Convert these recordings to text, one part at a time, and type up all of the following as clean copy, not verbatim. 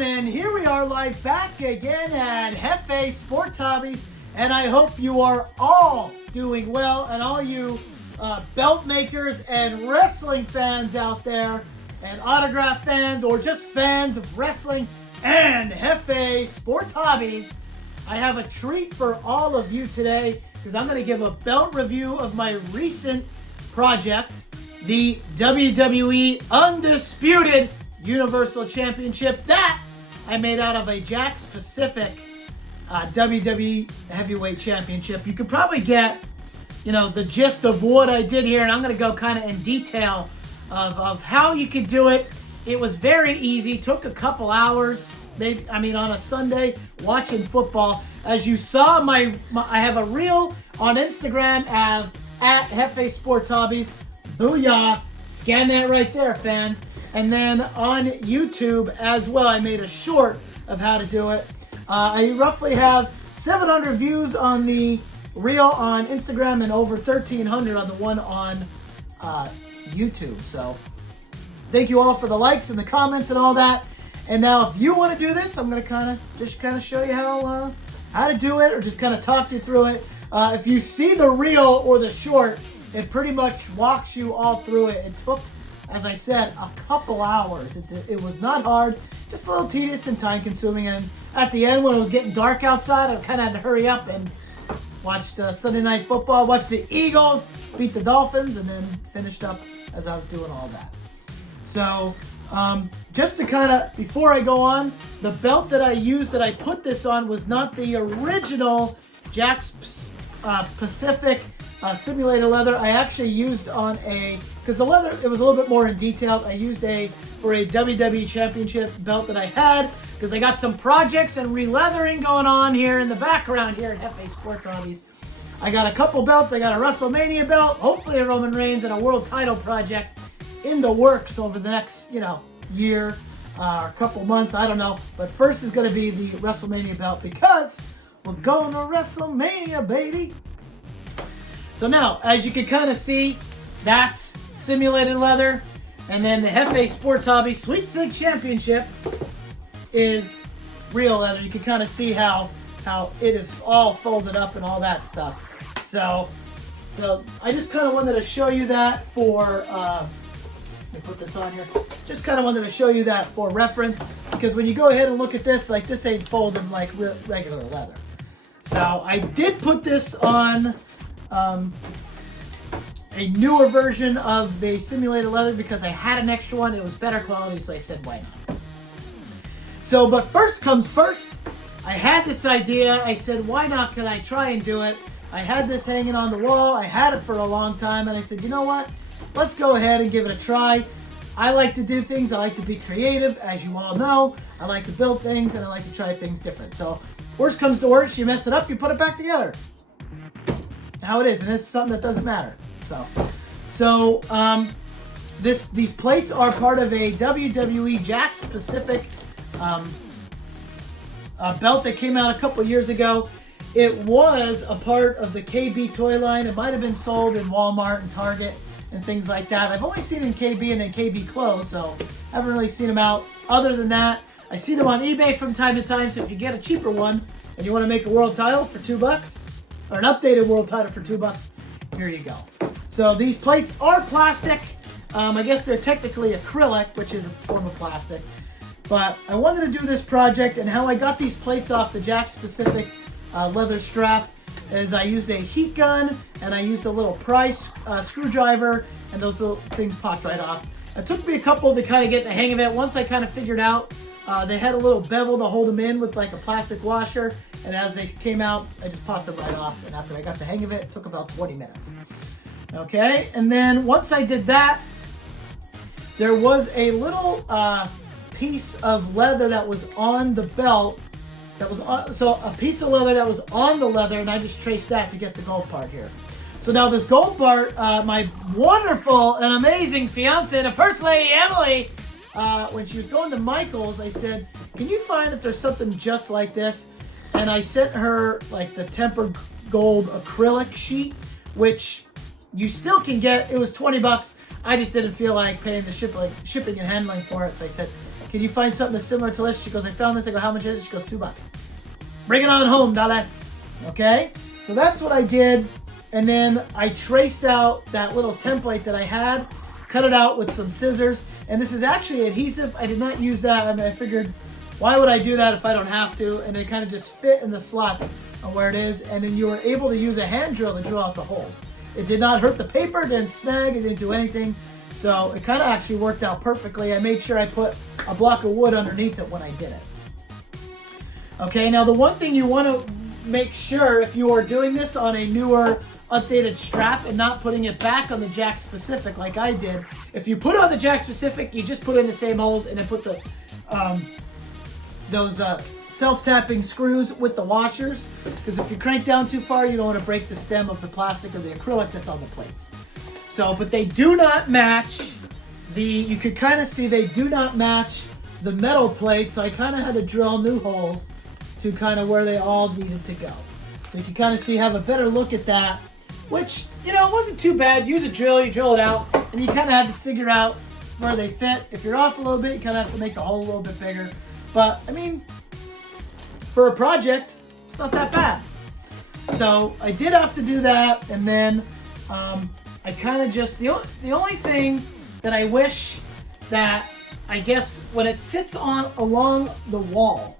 And here we are live back again at Jefe Sports Hobbies, and I hope you are all doing well, and all you belt makers and wrestling fans out there, and autograph fans, or just fans of wrestling and Jefe Sports Hobbies. I have a treat for all of you today because I'm going to give a belt review of my recent project, the WWE Undisputed Universal Championship that I made out of a Jakks Pacific WWE Heavyweight Championship. You could probably get, the gist of what I did here, and I'm going to go kind of in detail of how you could do it. It was very easy. Took a couple hours, maybe. On a Sunday watching football. As you saw, I have a reel on Instagram at Jefe Sports Hobbies. Booyah! Scan that right there, fans. And then on YouTube as well, I made a short of how to do it. I roughly have 700 views on the reel on Instagram and over 1,300 on the one on YouTube. So thank you all for the likes and the comments and all that. And now if you want to do this, I'm going to just show you how to do it, or just kind of talk you through it. If you see the reel or the short, it pretty much walks you all through it. It took, as I said, a couple hours. It was not hard, just a little tedious and time consuming. And at the end, when it was getting dark outside, I kind of had to hurry up and watched Sunday Night Football, watched the Eagles beat the Dolphins, and then finished up as I was doing all that. So just to before I go on, the belt that I used that I put this on was not the original Jakks Pacific simulated leather. I actually used on because the leather, it was a little bit more in detail. I used for a WWE Championship belt that I had, because I got some projects and re-leathering going on here in the background here at Jefe Sports Hobbies. I got a couple belts. I got a WrestleMania belt, hopefully a Roman Reigns, and a world title project in the works over the next, year or a couple months. I don't know. But first is going to be the WrestleMania belt, because we're going to WrestleMania, baby. So now, as you can kind of see, that's simulated leather. And then the Jefe Sports Hobby Sweet Sig Championship is real leather. You can kind of see how it is all folded up and all that stuff. So I just kind of wanted to show you that for, let me put this on here. Just kind of wanted to show you that for reference, because when you go ahead and look at this, like, this ain't folded like regular leather. So I did put this on a newer version of the simulated leather because I had an extra one. It was better quality, so I said, why not? So, but first comes first. I had this idea. I said, why not? Could I try and do it? I had this hanging on the wall. I had it for a long time, and I said, you know what? Let's go ahead and give it a try. I like to do things. I like to be creative, as you all know. I like to build things, and I like to try things different. So, worst comes to worst, you mess it up, you put it back together. How it is, and it's something that doesn't matter. So these plates are part of a WWE Jakks Pacific belt that came out a couple years ago. It was a part of the KB toy line. It might have been sold in Walmart and Target and things like that. I've only seen it in KB and in KB clothes, so I haven't really seen them out. Other than that, I see them on eBay from time to time. So if you get a cheaper one and you want to make a world title for $2, or an updated world title for $2, here you go. So these plates are plastic. I guess they're technically acrylic, which is a form of plastic. But I wanted to do this project, and how I got these plates off the Jakks Pacific leather strap is I used a heat gun, and I used a little pry screwdriver, and those little things popped right off. It took me a couple to kind of get the hang of it. Once I kind of figured out, they had a little bevel to hold them in with like a plastic washer, and as they came out, I just popped them right off. And after I got the hang of it, it took about 20 minutes. Okay, and then once I did that, there was a little piece of leather that was on the belt. So a piece of leather that was on the leather, and I just traced that to get the gold part here. So now this gold part, my wonderful and amazing fiance, the First Lady Emily, when she was going to Michael's, I said, can you find if there's something just like this? And I sent her like the tempered gold acrylic sheet, which you still can get. It was $20. I just didn't feel like paying the shipping and handling for it. So I said, can you find something that's similar to this? She goes, I found this. I go, how much is it? She goes, $2. Bring it on home, darling. Okay? So that's what I did. And then I traced out that little template that I had, cut it out with some scissors. And this is actually adhesive. I did not use that. I mean, I figured, why would I do that if I don't have to? And it kind of just fit in the slots of where it is. And then you were able to use a hand drill to drill out the holes. It did not hurt the paper, didn't snag, it didn't do anything. So it kind of actually worked out perfectly. I made sure I put a block of wood underneath it when I did it. Okay, now the one thing you want to make sure if you are doing this on a newer updated strap and not putting it back on the Jack Specific like I did, if you put it on the Jack Specific, you just put it in the same holes and then put the those self-tapping screws with the washers, because if you crank down too far, you don't want to break the stem of the plastic or the acrylic that's on the plates. So, but they do not match you could kind of see they do not match the metal plate, so I kind of had to drill new holes to kind of where they all needed to go. So you can kind of see, have a better look at that, which, you know, it wasn't too bad. Use a drill, you drill it out, and you kind of had to figure out where they fit. If you're off a little bit, you kind of have to make the hole a little bit bigger. But, I mean, for a project, it's not that bad. So I did have to do that, and then I kind of just, the only thing that I wish that, I guess, when it sits along the wall,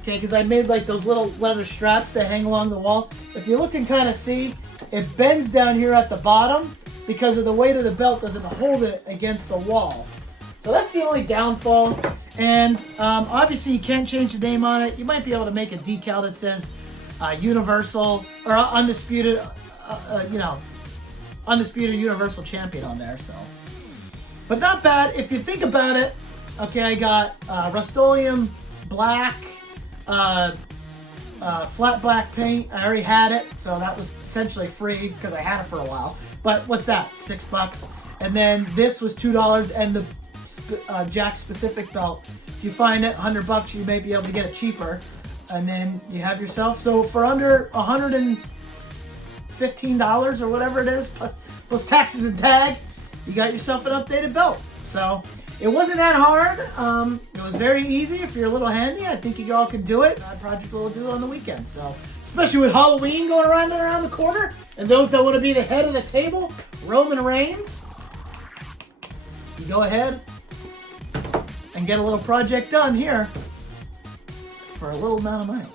okay, because I made like those little leather straps that hang along the wall. If you look and kind of see, it bends down here at the bottom because of the weight of the belt doesn't hold it against the wall. So that's the only downfall. And obviously you can't change the name on it. You might be able to make a decal that says Universal or Undisputed, Undisputed Universal Champion on there. So, but not bad if you think about it. Okay, I got Rust-Oleum black, flat black paint. I already had it, so that was essentially free because I had it for a while. But what's that? $6. And then this was $2, and the Jack Specific belt. If you find it $100, you may be able to get it cheaper. And then you have yourself, so for under $115 or whatever it is, plus taxes and tag, you got yourself an updated belt. So it wasn't that hard. It was very easy. If you're a little handy, I think you all could do it. My project will do it on the weekend. So, especially with Halloween going around the corner, and those that want to be the head of the table, Roman Reigns, you go ahead and get a little project done here for a little amount of money.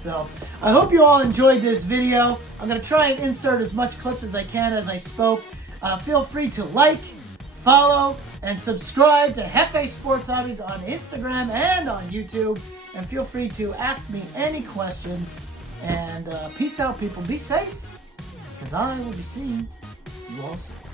So, I hope you all enjoyed this video. I'm going to try and insert as much clips as I can as I spoke. Feel free to like, follow, and subscribe to Hefe Sports Hobbies on Instagram and on YouTube. And feel free to ask me any questions. And peace out, people. Be safe, because I will be seeing you all soon.